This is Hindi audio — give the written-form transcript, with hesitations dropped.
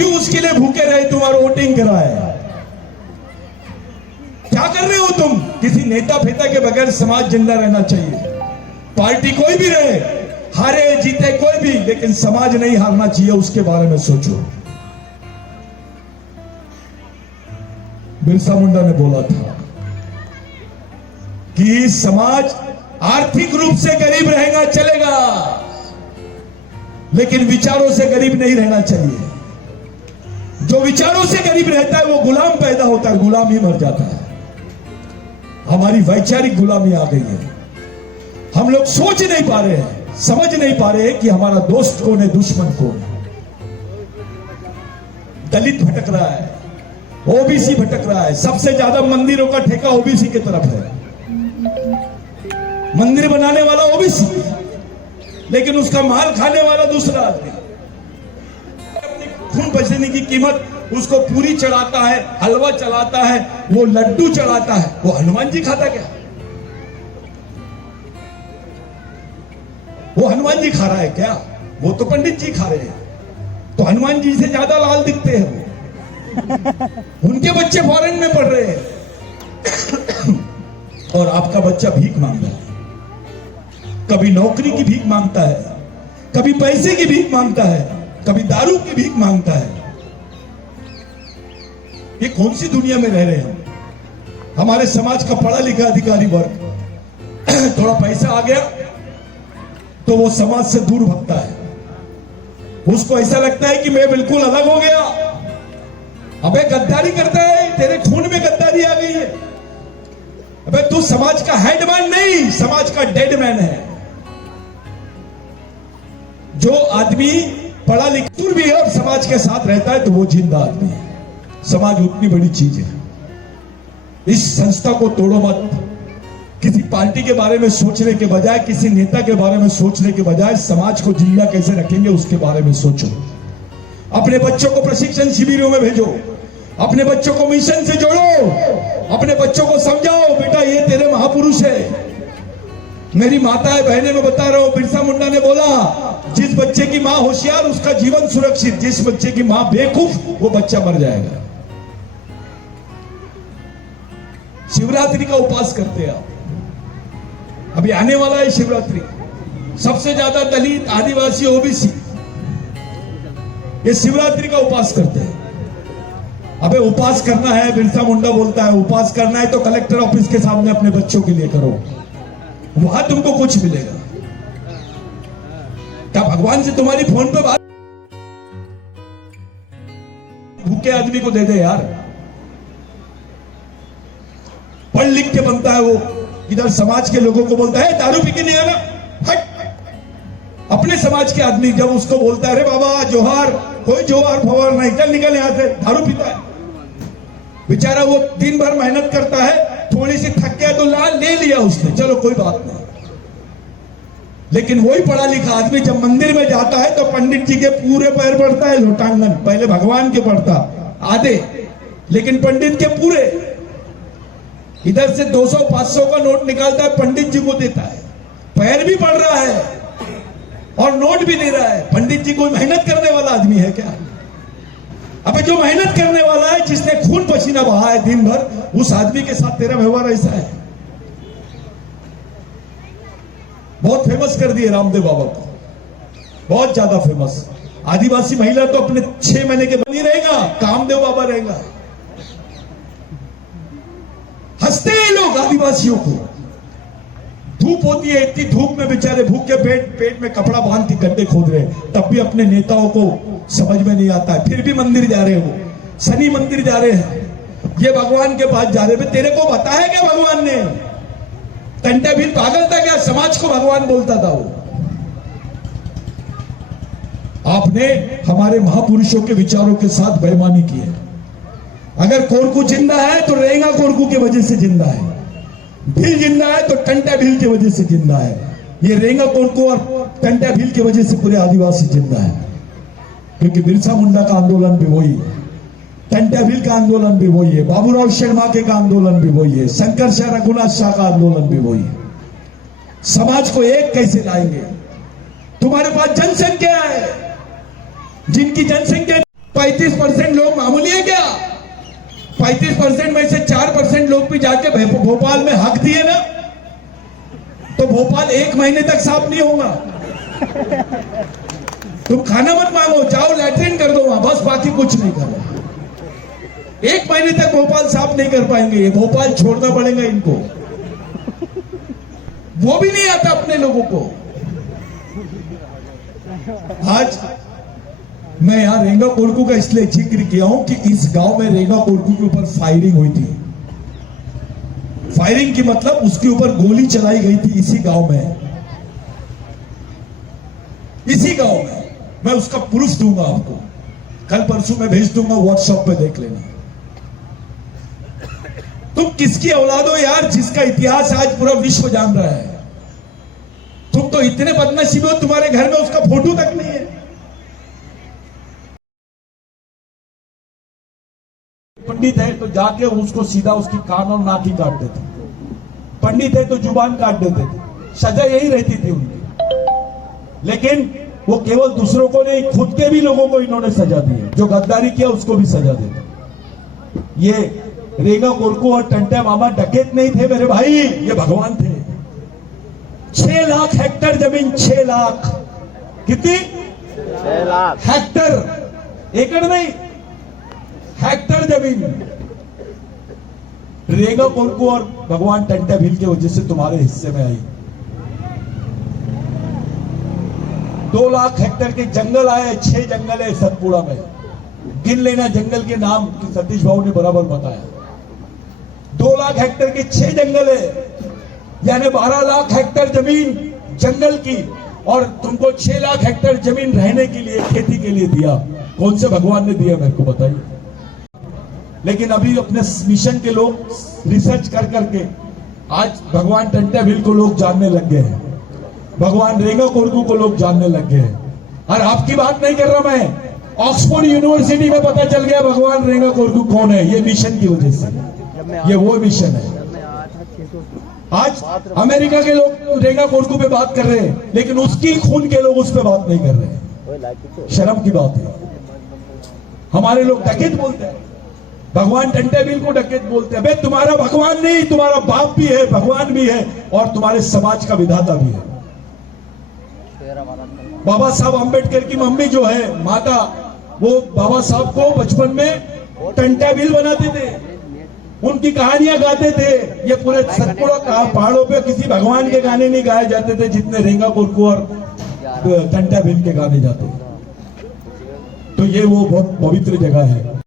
क्यों उसके लिए भूखे रहे, तुम्हारा वोटिंग कराए? क्या कर रहे हो तुम? किसी नेता फेता के बगैर समाज जिंदा रहना चाहिए। पार्टी कोई भी रहे, हारे जीते कोई भी, लेकिन समाज नहीं हारना चाहिए, उसके बारे में सोचो। बिरसा मुंडा ने बोला था कि समाज आर्थिक रूप से गरीब रहेगा चलेगा, लेकिन विचारों से गरीब नहीं रहना चाहिए। जो विचारों से गरीब रहता है वो गुलाम पैदा होता है, गुलाम ही मर जाता है। हमारी वैचारिक गुलामी आ गई है। हम लोग सोच नहीं पा रहे हैं, समझ नहीं पा रहे हैं कि हमारा दोस्त कौन है, दुश्मन कौन है। दलित भटक रहा है, ओबीसी भटक रहा है। सबसे ज्यादा मंदिरों का ठेका ओबीसी की तरफ है। मंदिर बनाने वाला ओबीसी, लेकिन उसका माल खाने वाला दूसरा आदमी। अपनी खून पसीने की कीमत उसको पूरी चढ़ाता है, हलवा चलाता है, वो लड्डू चढ़ाता है। वो हनुमान जी खाता क्या? वो हनुमान जी खा रहा है क्या? वो तो पंडित जी खा रहे हैं। तो हनुमान जी से ज्यादा लाल दिखते हैं वो। उनके बच्चे फॉरेन में पढ़ रहे हैं और आपका बच्चा भीख मांग रहा है। कभी नौकरी की भीख मांगता है, कभी पैसे की भीख मांगता है, कभी दारू की भीख मांगता है। ये कौन सी दुनिया में रह रहे हैं हम? हमारे समाज का पढ़ा लिखा अधिकारी वर्ग थोड़ा पैसा आ गया तो वो समाज से दूर भागता है। उसको ऐसा लगता है कि मैं बिल्कुल अलग हो गया। अबे गद्दारी करता है, तेरे खून में गद्दारी आ गई है। अबे तू समाज का हेडमैन नहीं, समाज का डेडमैन है। जो आदमी पढ़ा लिखा भी है और समाज के साथ रहता है तो वो जिंदा आदमी है। समाज उतनी बड़ी चीज है। इस संस्था को तोड़ो मत। किसी पार्टी के बारे में सोचने के बजाय, किसी नेता के बारे में सोचने के बजाय समाज को जिंदा कैसे रखेंगे उसके बारे में सोचो। अपने बच्चों को प्रशिक्षण शिविरों में भेजो, अपने बच्चों को मिशन से जोड़ो, अपने बच्चों को समझाओ बेटा ये तेरे महापुरुष है। मेरी माताएं बहनें मैं बता रहा हूं, बिरसा मुंडा ने बोला जिस बच्चे की मां होशियार उसका जीवन सुरक्षित, जिस बच्चे की मां बेवकूफ वो बच्चा मर जाएगा। शिवरात्रि का उपवास करते हैं आप, अभी आने वाला है शिवरात्रि। सबसे ज्यादा दलित, आदिवासी, ओबीसी ये शिवरात्रि का उपवास करते हैं। अबे उपवास करना है, बिरसा मुंडा बोलता है उपवास करना है तो कलेक्टर ऑफिस के सामने अपने बच्चों के लिए करो, वहां तुमको कुछ मिलेगा। क्या भगवान से तुम्हारी फोन पे बात? भूखे आदमी को दे दे यार। पढ़ लिख के बनता है वो, इधर समाज के लोगों को बोलता है दारू पी के नहीं आना, हट। अपने समाज के आदमी जब उसको बोलता है अरे बाबा जोहार, कोई जोहार फवार नहीं, चल निकल यहां से, दारू पीता है। बेचारा वो दिन भर मेहनत करता है, थोड़ी सी थक गया तो ले लिया उसने, चलो कोई बात नहीं। लेकिन वही पढ़ा लिखा आदमी जब मंदिर में जाता है तो पंडित जी के पूरे पैर पड़ता है, लोटांगन। पहले भगवान के पड़ता आधे, लेकिन पंडित के पूरे। इधर से 200-500 का नोट निकालता है, पंडित जी को देता है। पैर भी पड़ रहा है और नोट भी दे रहा है। पंडित जी कोई मेहनत करने वाला आदमी है क्या? अबे जो मेहनत करने वाला है, जिसने खून पसीना बहा है दिन भर, उस आदमी के साथ तेरा व्यवहार ऐसा है। बहुत फेमस कर दिए रामदेव बाबा को, बहुत ज्यादा फेमस। आदिवासी महिला तो अपने 6 महीने के बनी रहेगा, कामदेव बाबा रहेगा। हंसते हैं लोग आदिवासियों को। धूप होती है, इतनी धूप में बेचारे भूखे पेट में कपड़ा बांध के गड्ढे खोद रहे हैं, तब भी अपने नेताओं को समझ में नहीं आता है। फिर भी मंदिर जा रहे हैं, वो शनि मंदिर जा रहे हैं, ये भगवान के पास जा रहे हैं। तेरे को बताया क्या भगवान ने? टंटा भी पागल था क्या? समाज को भगवान बोलता था वो। आपने हमारे महापुरुषों के विचारों के साथ बेईमानी की है। अगर कोरकू जिंदा है तो रेंगा कोरकू की वजह से जिंदा है, भील जिंदा है तो टंटा भील की वजह से जिंदा है। ये रेंगा कोरकू और टंटा भील की वजह से पूरे आदिवासी जिंदा है, क्योंकि बिरसा मुंडा का आंदोलन भी वही है, टंटा भील का आंदोलन भी वही है, बाबूराव शर्माके का आंदोलन भी वही है, शंकर शाह रघुनाथ शाह का आंदोलन भी वही है। समाज को एक कैसे लाएंगे? तुम्हारे पास जनसंख्या है, जिनकी जनसंख्या 35 35% लोग मामूली है क्या? 35% में से 4% लोग भी जाके भोपाल में हक दिए ना, तो भोपाल 1 महीने तक साफ नहीं होगा। तुम खाना मत मांगो, जाओ लैट्रिन कर दो वहां, बस बाकी कुछ नहीं करो। 1 महीने तक भोपाल साफ नहीं कर पाएंगे, ये भोपाल छोड़ना पड़ेगा इनको। वो भी नहीं आता अपने लोगों को। आज मैं यहां रेंगा कोरकू का इसलिए जिक्र किया हूं कि इस गांव में रेंगा कोरकू के ऊपर फायरिंग हुई थी। फायरिंग की मतलब उसके ऊपर गोली चलाई गई थी इसी गांव में, इसी गांव में। मैं उसका प्रूफ दूंगा आपको, कल परसों में भेज दूंगा, व्हाट्सएप पे देख लेना। तुम किसकी औलाद हो यार, जिसका इतिहास आज पूरा विश्व जान रहा है? तुम तो इतने बदनसीब हो, तुम्हारे घर में उसका फोटो तक नहीं है। पंडित है तो जाके उसको सीधा उसकी कान और नाक ही काट देते, पंडित है तो जुबान काट देते थे, सजा यही रहती थी उनकी। लेकिन वो केवल दूसरों को नहीं, खुद के भी लोगों को इन्होंने सजा दी है। जो गद्दारी किया उसको भी सजा देते। ये रेंगा कोरकू और टंटे मामा डकैत नहीं थे मेरे भाई, ये भगवान थे। 6 लाख हेक्टर जमीन, 6 लाख, कितनी? 6 लाख हेक्टर, एकड़ नहीं, हेक्टर जमीन। रेंगा कोरकू और भगवान टंटा भील के वजह से तुम्हारे हिस्से में आई। 2 लाख हेक्टर के जंगल आए, 6 जंगल है सतपुड़ा में, गिन लेना जंगल के नाम, सतीश भाऊ ने बराबर बताया। 2 लाख हेक्टर के 6 जंगल है, यानी 12 लाख हेक्टर जमीन जंगल की, और तुमको 6 लाख हेक्टर जमीन रहने के लिए, खेती के लिए दिया। कौन से भगवान ने दिया मेरे को बताइए। लेकिन अभी अपने मिशन के लोग रिसर्च कर करके आज भगवान टंटा भील को लोग जानने लग गए हैं, भगवान रेंगा कोरकू को लोग जानने लग गए हैं। और आपकी बात नहीं कर रहा मैं, ऑक्सफोर्ड यूनिवर्सिटी में पता चल गया भगवान रेंगा कोरकू कौन है, ये मिशन की वजह से। ये वो मिशन है। आज अमेरिका के लोग रेंगा कोरकू पे बात कर रहे हैं, लेकिन उसकी खून के लोग उस पर बात नहीं कर रहे। शर्म की बात है। हमारे लोग डकैत बोलते हैं, भगवान टंटे भील को डकैत बोलते हैं। बे तुम्हारा भगवान नहीं, तुम्हारा बाप भी है, भगवान भी है, और तुम्हारे समाज का विधाता भी है। बाबा साहब अंबेडकर की मम्मी जो है माता, वो बाबा साहब को बचपन में टंटा भील बनाते थे, उनकी कहानियां गाते थे। ये पूरे सतपुड़ा पहाड़ों पे किसी भगवान के गाने नहीं गाए जाते थे जितने रेंगा कोरकू और टंटा भील के गाने जाते थे। तो ये वो बहुत पवित्र जगह है।